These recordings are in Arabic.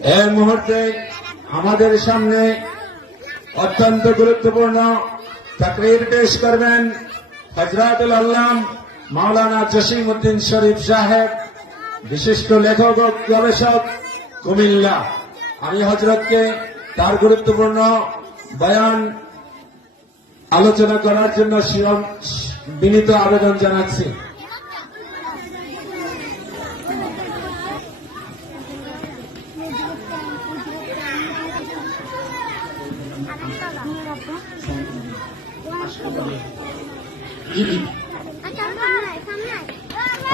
এই মুহূর্তে আমাদের সামনে অত্যন্ত গুরুত্বপূর্ণ তাকরীর পেশ করবেন হযরতুল আল্লাম মাওলানা জসিমউদ্দিন শরীফ সাহেব, বিশিষ্ট লেখক ও গবেষক, কুমিল্লা। আমি হযরতকে তার গুরুত্বপূর্ণ বয়ান আলোচনা করার জন্য বিনীত আবেদন জানাচ্ছি।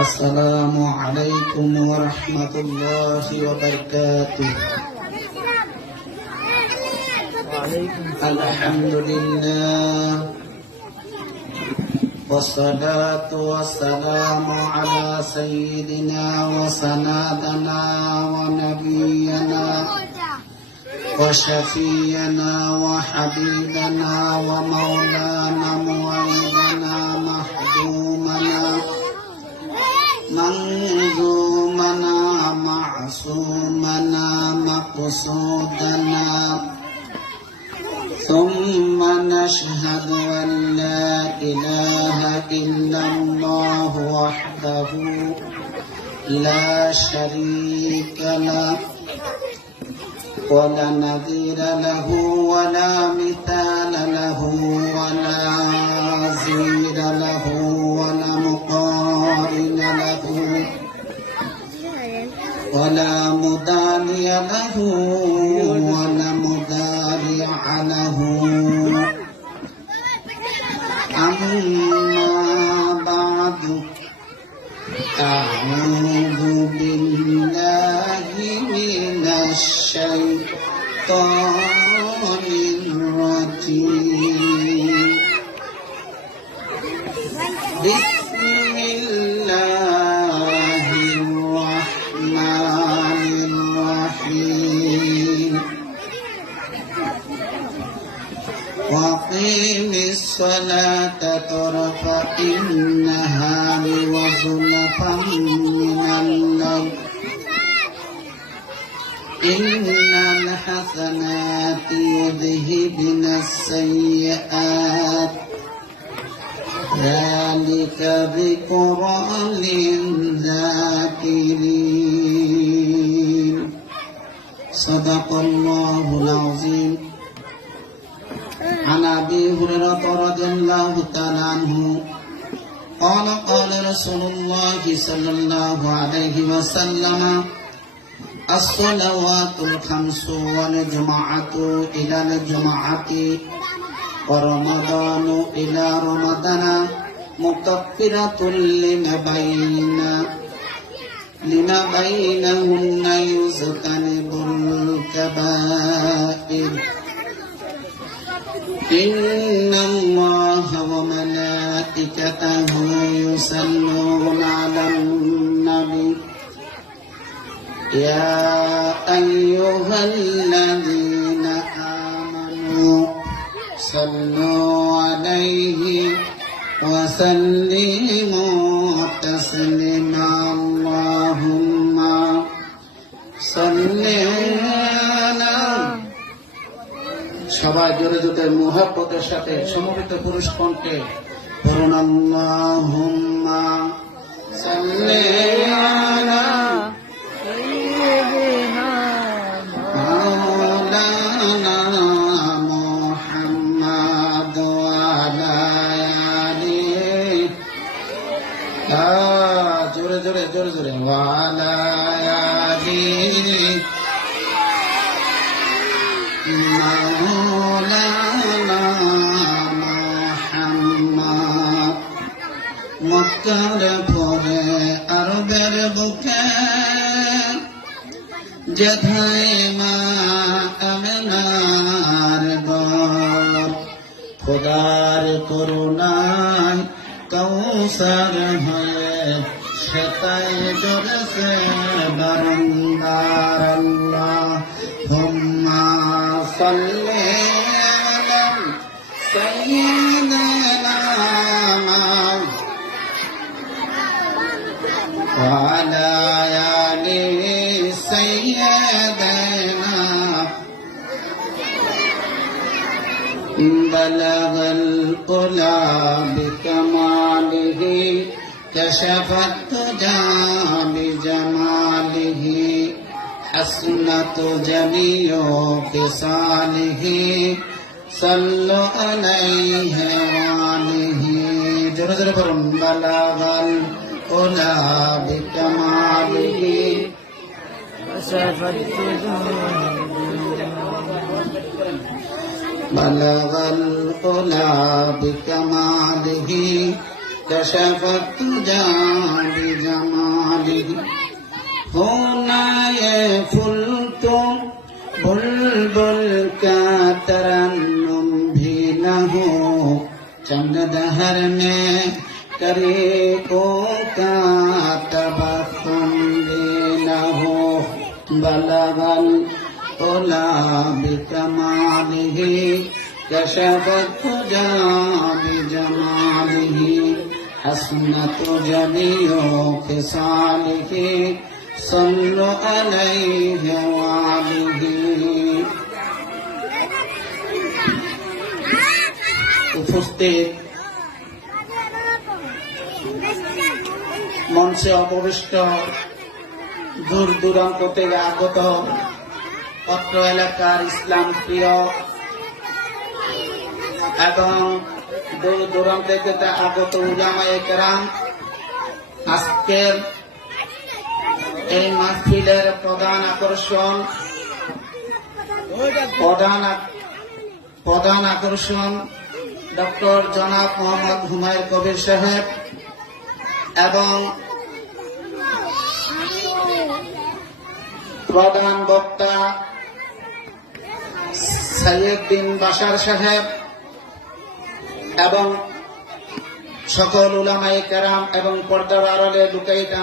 আসসালামু আলাইকুম ওয়া রাহমাতুল্লাহি ওয়া বারাকাতুহু। আলহামদুলিল্লাহ والصلاة والسلام على سيدنا وسندنا ونبينا وشفينا وحبيبنا ومولانا موعدنا محبوبنا منظومنا معصومنا مقصودنا، ثم نشهد أن لا إله إلا الله وحده لا شريك له ولا نظير له ولا مثال له ولا زير له ولا مقارن له ولا مداني له ولا مدارع له. أما بعد، أعوذ بالله من الشيطان الرجيم. بسم الله الرحمن الرحيم. وأقم الصلاة طرفي النهار وزلفا من الليل إن الحسنات يذهبن السيئات ذلك ذكرى للذاكرين. صدق الله العظيم. عن أبي هريرة رضي الله تعالى عنه قال قال رسول الله صلى الله عليه وسلم: الصلوات الخمس والجمعة إلى الجمعة ورمضان إلى رمضان مكفرة لما بينهن يجتنب الكبائر. إن الله وملائكته يصلون على النبي يا أيها الذين آمنوا صلوا عليه وسلموا تسليما. اللهم صل على. সবাই জোরে জোরে মুহাব্বতের সাথে সমবেত পুরুষ কণ্ঠে পড়ুন আল্লাহুম্মা সাল্লি আলা মাওলানা মুহাম্মাদ ওয়া আলা আলিহি। জোরে জোরে জোরে জোরে ওয়া আলা আলিহি মাওলানা মুহাম্মদ। মক্কার পরে আরবের বুকে যেথায় মা আমিনার ঘর, খোদার করুণায় কৌসার হয়ে সেতাই জোরেছে বারংবার। আল্লাহুম্মা সাল্লি আলা সাইয়্যিদিনা وعلى آل سيدنا بلغ العلا بكماله كشف الدجى بجماله حسنت جميع خصاله صلوا عليه وآله جل جلاله بلغ العلا بكماله بلغ العلا بكماله كشف الدجى بجماله هنا يفلت بلبل كترنم भी न हो चंद दहर में करे को का तबस्सुम भी न हो बलगल उला बिकमालिही कशफत जा बिजमालिही हसनत जमीओ खिसालिही सल्लु अलैहि वालिही উপস্থিত মঞ্চে অবশিষ্ট দূর দূরান্ত থেকে আগত অত্র এলাকার ইসলাম প্রিয় এবং দূর দূরান্ত থেকে আগত উলামায়ে কেরাম, আজকের এই মাহফিলের প্রধান আকর্ষণ ডক্টর জনাব মোহাম্মদ হুমায়ুন কবির সাহেব এবং প্রধান বক্তা সৈয়দ বিন বাশার সাহেব এবং সকল উলামায়ে কেরাম এবং পর্দার আড়ালে লুকায়িত